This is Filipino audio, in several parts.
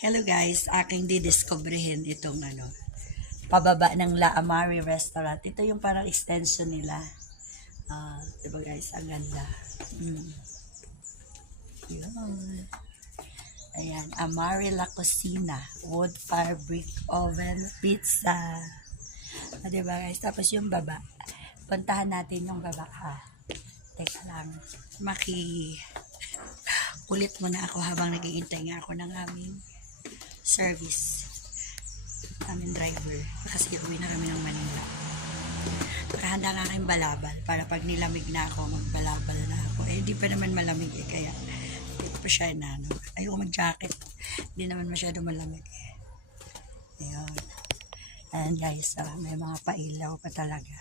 Hello guys, aking didiscoveryhin itong pababa ng La Amari Restaurant. Ito yung parang extension nila. Diba guys, ang ganda. Yun. Ayan, Amari La Cocina, wood fire brick oven pizza. Diba guys, tapos yung baba. Puntahan natin yung baba ha. Teka lang, kulit muna ako habang nag-iintay nga ako ng aming service, aming driver, kasi uwi na kami ng Manila. Nakahanda nga kayong balabal para pag nilamig na ako, magbalabal na ako. Hindi pa naman malamig kaya ito pa siya na ayoko mag-jacket, hindi naman masyado malamig ayun. Ayan guys, may mga pailaw pa talaga,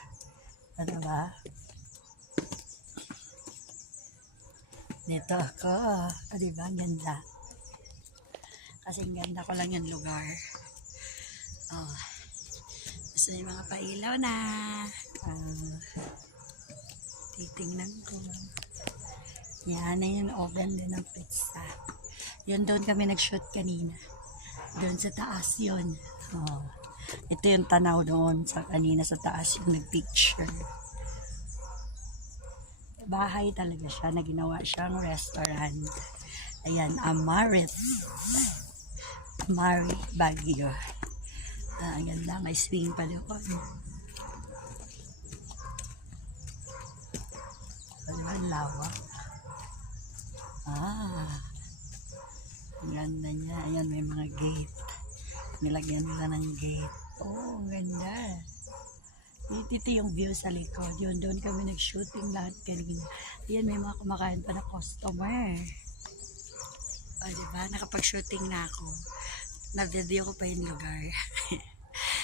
ano ba? Dito ako, diba ganda, kasi ganda ko lang yung lugar. Gusto yung mga pailaw na. Titingnan ko. Yan na yung oven din ng pizza. Yun, doon kami nag-shoot kanina. Doon sa taas yun. Ito yung tanaw doon sa kanina sa taas yung nag-picture. Bahay talaga siya na ginawa siyang restaurant. Ayan, Amari Baguio. Ang ganda, may swing pa doon. Ang lawak. Ang ganda niya. Ayan, may mga gate. Nilagyan nila ng gate. Ang ganda. Ito yung view sa likod. Yun, doon kami nag-shooting lahat kanina. Ayan, may mga kumakain pa na customer. Diba? Nakapag-shooting na ako. Na-video ko pa yung lugar.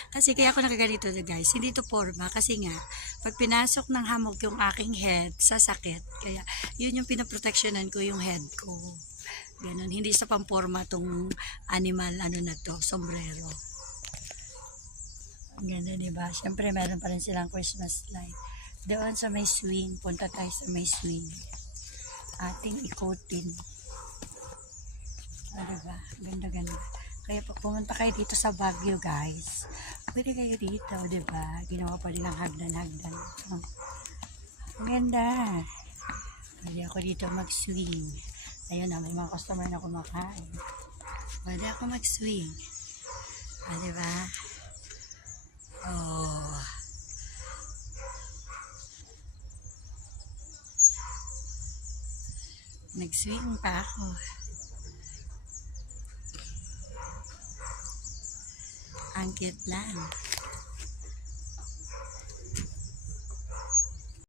Kasi kaya ako nakaganito na guys. Hindi to forma. Kasi nga, pag pinasok ng hamog yung aking head, sasakit. Kaya, yun yung pinaproteksyonan ko yung head ko. Ganon. Hindi sa pamporma tong animal, na to, sombrero. Ang ganda, diba? Siyempre, meron pa rin silang Christmas light. Doon sa may swing. Punta tayo sa may swing. Ating ikotin. Diba? Ganda-ganda. Kaya pag pumunta kayo dito sa Baguio guys, pwede kayo dito, diba? Ginawa pa rin ang hagdan-hagdan. Ang ganda. Pwede ako dito mag-swing. Ayun na, may mga customer na kumakain. Pwede ako mag-swing. Diba? Nag-swing pa ako. Ang cute lang.